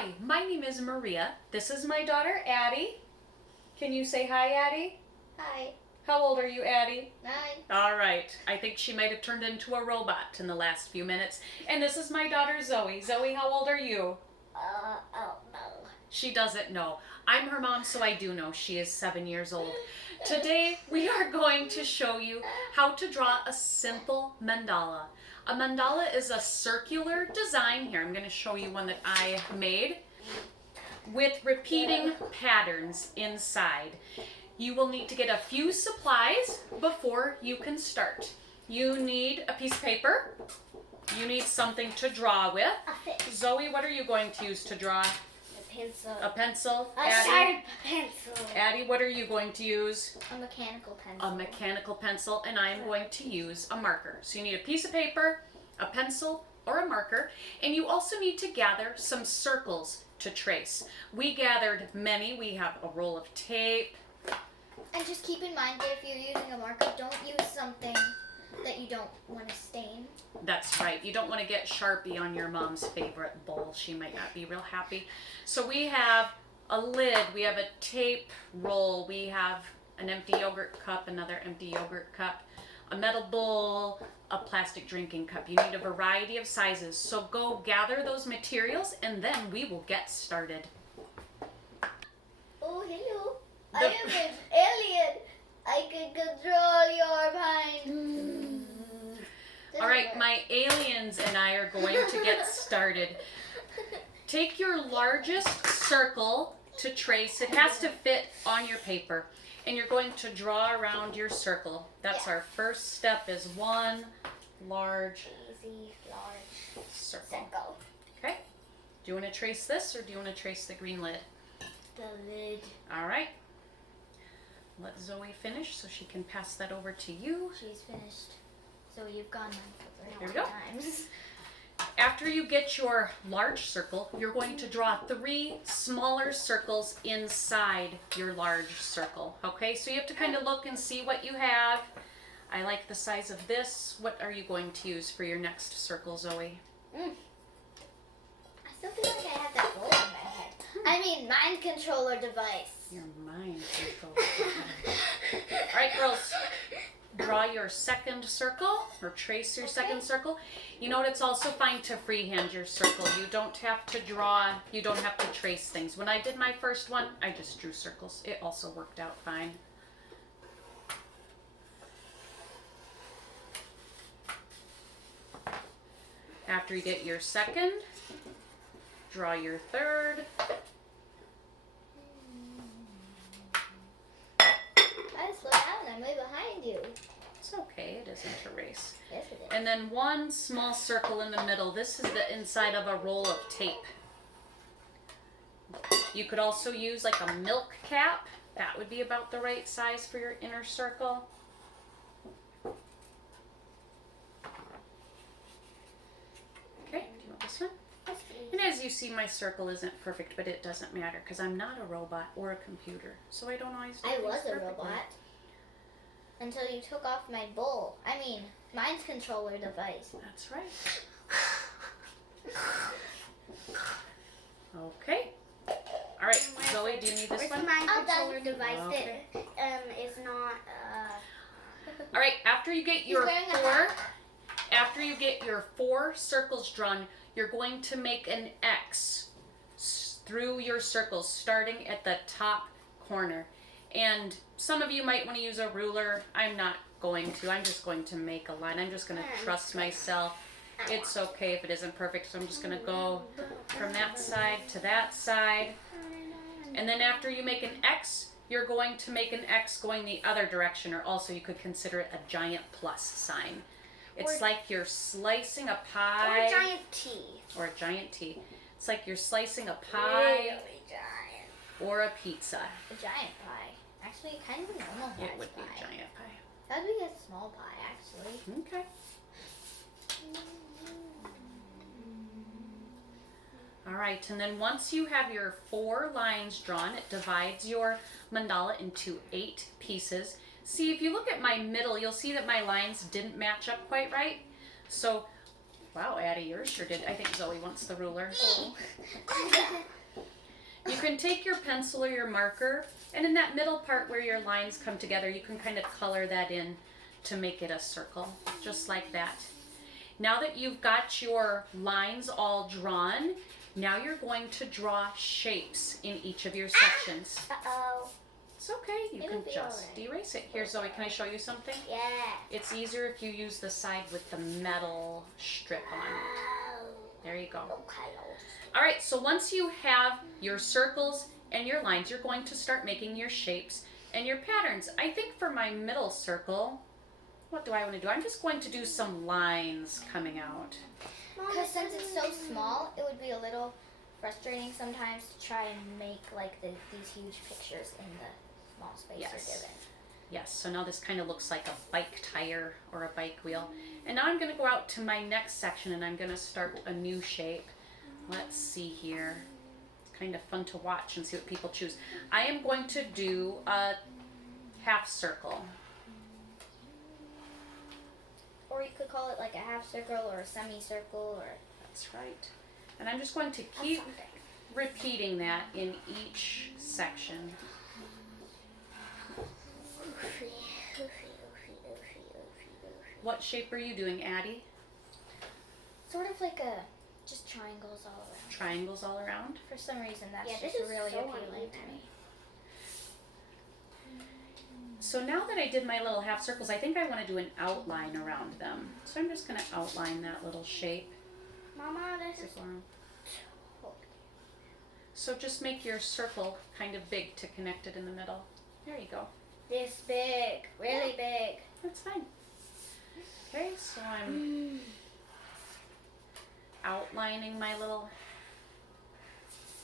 Hi, my name is Maria. This is my daughter, Addie. Can you say hi, Addie? Hi. How old are you, Addie? 9. All right. I think she might have turned into a robot in the last few minutes. And this is my daughter, Zoe. Zoe, how old are you? Oh no. She doesn't know. I'm her mom, so I do know. She is 7 years old. Today, we are going to show you how to draw a simple mandala. A mandala is a circular design. Here, I'm going to show you one that I made with repeating patterns inside. You will need to get a few supplies before you can start. You need a piece of paper. You need something to draw with. Zoe, what are you going to use to draw? A pencil. A pencil. A Addie? sharp pencil. Addie, what are you going to use? A mechanical pencil. A mechanical pencil, and I am going to use a marker. So you need a piece of paper, a pencil, or a marker, and you also need to gather some circles to trace. We gathered many. We have a roll of tape. And just keep in mind that if you're using a marker, don't use something that you don't want to stain. That's right. You don't want to get Sharpie on your mom's favorite bowl. She might not be real happy. So we have a lid, we have a tape roll, we have an empty yogurt cup, another empty yogurt cup, a metal bowl, a plastic drinking cup. You need a variety of sizes. So go gather those materials and then we will get started. Oh, hello. I am an alien. I can control your mind. All right, my aliens and I are going to get started. Take your largest circle to trace. It has to fit on your paper. And you're going to draw around your circle. That's our first step, is one large Easy, large circle. Okay. Do you want to trace this or do you want to trace the green lid? The lid. All right. Let Zoe finish so she can pass that over to you. She's finished. So you've gone mine for Here we go. times. After you get your large circle, you're going to draw 3 smaller circles inside your large circle. Okay, so you have to kind of look and see what you have. I like the size of this. What are you going to use for your next circle, Zoe? I still feel like I have that bowl in my head. I mean, mind controller device. Your mind control. All right, girls. Draw your second circle or trace your second circle. You know what? It's also fine to freehand your circle. You don't have to draw, you don't have to trace things. When I did my first one, I just drew circles. It also worked out fine. After you get your second, draw your third. Slow down, I'm way behind you. It's okay, it isn't a race. Yes, it is. And then one small circle in the middle. This is the inside of a roll of tape. You could also use like a milk cap. That would be about the right size for your inner circle. Okay, do you want this one? Yes, please. And as you see, my circle isn't perfect, but it doesn't matter because I'm not a robot or a computer. So I don't always do I things was a perfectly. robot. Until you took off my bowl. I mean, mind controller device. That's right. Okay. All right, Zoe, do you need this one? Mind controller device Okay. that is not. All right. After you get your wearing a four circles drawn, you're going to make an X through your circles, starting at the top corner. And some of you might want to use a ruler. I'm not going to. I'm just going to make a line. I'm just going to trust myself. It's okay if it isn't perfect. So I'm just going to go from that side to that side. And then after you make an X, you're going to make an X going the other direction, or also you could consider it a giant plus sign. It's like you're slicing a pie. Or a giant T. Or a giant T. It's like you're slicing a pie Really giant. or a pizza. A giant pie. Actually, kind of a normal size It would be pie. a giant pie. That'd be a small pie, actually. Okay. All right, and then once you have your 4 lines drawn, it divides your mandala into 8 pieces. See, if you look at my middle, you'll see that my lines didn't match up quite right. So Wow, Addie, yours sure did. I think Zoe wants the ruler. Oh. can take your pencil or your marker, and in that middle part where your lines come together, you can kind of color that in to make it a circle, just like that. Now that you've got your lines all drawn, now you're going to draw shapes in each of your sections. Uh-oh. It's okay, you It'll can be just alright. erase it. Here, Zoe, can I show you something? Yeah. It's easier if you use the side with the metal strip on it. There you go. Okay. All right, so once you have your circles and your lines, you're going to start making your shapes and your patterns. I think for my middle circle, what do I want to do? I'm just going to do some lines coming out. Because since it's so small, it would be a little frustrating sometimes to try and make like these huge pictures in the small space you're given. Yes, so now this kind of looks like a bike tire or a bike wheel. And now I'm going to go out to my next section and I'm going to start a new shape. Let's see here. It's kind of fun to watch and see what people choose. I am going to do a half circle. Or you could call it like a half circle or a semicircle or... That's right. And I'm just going to keep repeating that in each section. What shape are you doing, Addie? Sort of like just triangles all around. Triangles all around? For some reason, that's this just is so really appealing to me. So now that I did my little half circles, I think I want to do an outline around them. So I'm just going to outline that little shape. Mama, this is... So just make your circle kind of big to connect it in the middle. There you go. This big, really big. That's fine. Okay, so I'm outlining my little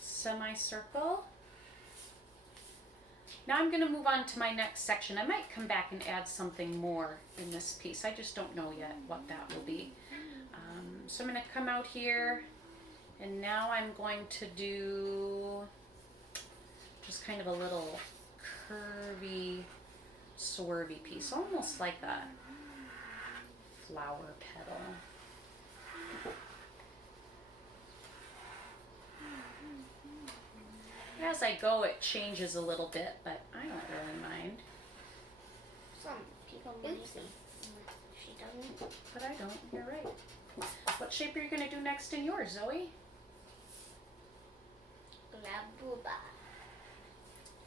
semicircle. Now I'm going to move on to my next section. I might come back and add something more in this piece. I just don't know yet what that will be. So I'm going to come out here, and now I'm going to do just kind of a little curvy, swervy piece, almost like a flower petal. As I go, it changes a little bit, but I don't really mind. Some people might see. She doesn't. But I don't. You're right. What shape are you going to do next in yours, Zoe? Glabuba.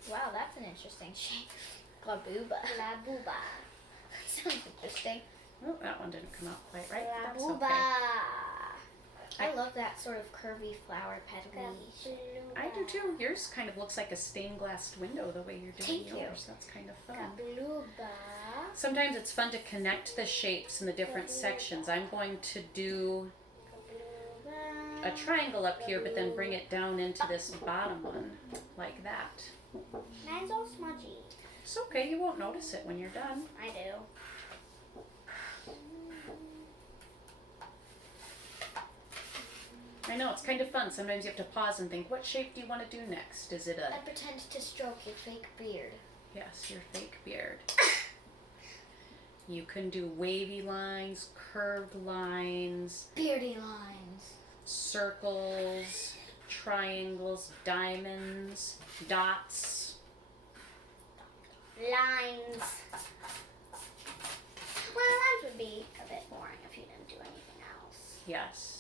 Wow, that's an interesting shape. Glabuba. Glabuba. Sounds interesting. Oh, that one didn't come out quite right. That's Glabuba. okay. I love that sort of curvy flower petal shape. I do too. Yours kind of looks like a stained glass window the way you're doing Thank you. yours. That's kind of fun. Glabuba. Sometimes it's fun to connect the shapes in the different sections. I'm going to do a triangle up here, but then bring it down into this bottom one, like that. Mine's all smudgy. It's okay, you won't notice it when you're done. I do. I know, it's kind of fun. Sometimes you have to pause and think, what shape do you want to do next? Is it I a... pretend to stroke your fake beard. Yes, your fake beard. You can do wavy lines, curved lines, Beardy lines. circles, triangles, diamonds, dots. Lines. Well, lines would be a bit boring if you didn't do anything else. Yes.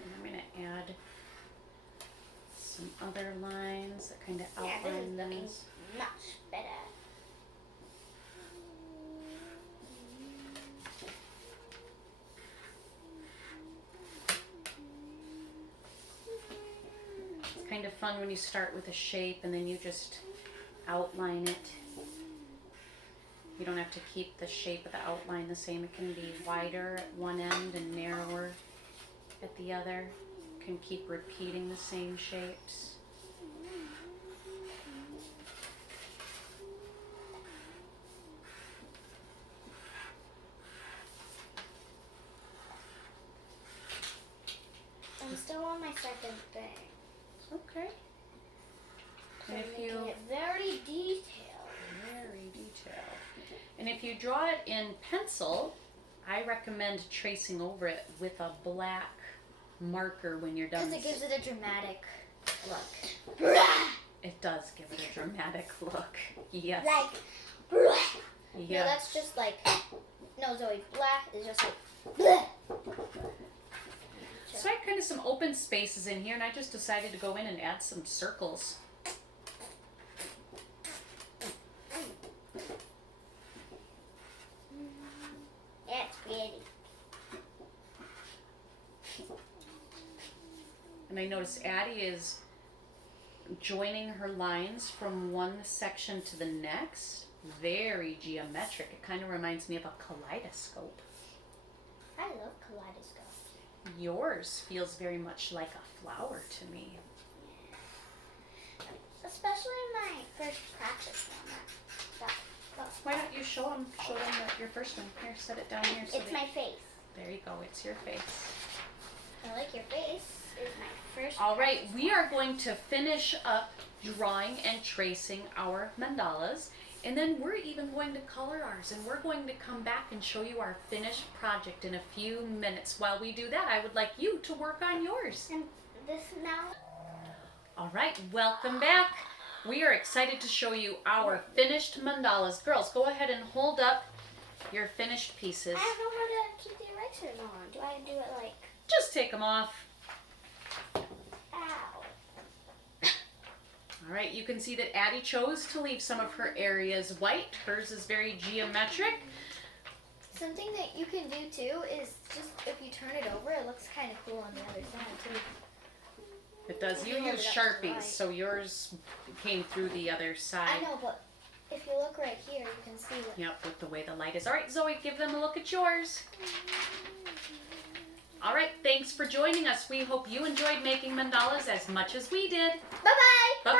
And I'm going to add some other lines that kind of outline those. Much better. It's kind of fun when you start with a shape and then you just outline it. You don't have to keep the shape of the outline the same. It can be wider at one end and narrower at the other. You can keep repeating the same shapes. second thing. Okay. So And if making you it very detailed. very detailed. And if you draw it in pencil, I recommend tracing over it with a black marker when you're done. Because it gives it a dramatic look. It does give it a dramatic look. Yes. Like, Yeah. no, that's just like, no, Zoe, black is just like, So I had kind of some open spaces in here, and I just decided to go in and add some circles. That's pretty. And I notice Addie is joining her lines from one section to the next. Very geometric. It kind of reminds me of a kaleidoscope. I love kaleidoscopes. Yours feels very much like a flower to me. Especially my first practice one. Why don't you show them your first one? Here, set it down here. So It's my face. There you go. It's your face. I like your face. Is my first. All right, we are going to finish up drawing and tracing our mandalas, and then we're even going to color ours, and we're going to come back and show you our finished project in a few minutes. While we do that, I would like you to work on yours. And this now. All right, welcome back. We are excited to show you our finished mandalas. Girls, go ahead and hold up your finished pieces. I don't know how to keep the erasers on. Do I do it like? Just take them off. Ow. All right, you can see that Addie chose to leave some of her areas white. Hers is very geometric. Something that you can do too is just if you turn it over, it looks kind of cool on the other side too. It does. You Hold use it up to the Sharpies, light. so yours came through the other side. I know, but if you look right here, you can see what. Yep, with the way the light is. All right, Zoe, give them a look at yours. All right, thanks for joining us. We hope you enjoyed making mandalas as much as we did. Bye-bye. Bye-bye.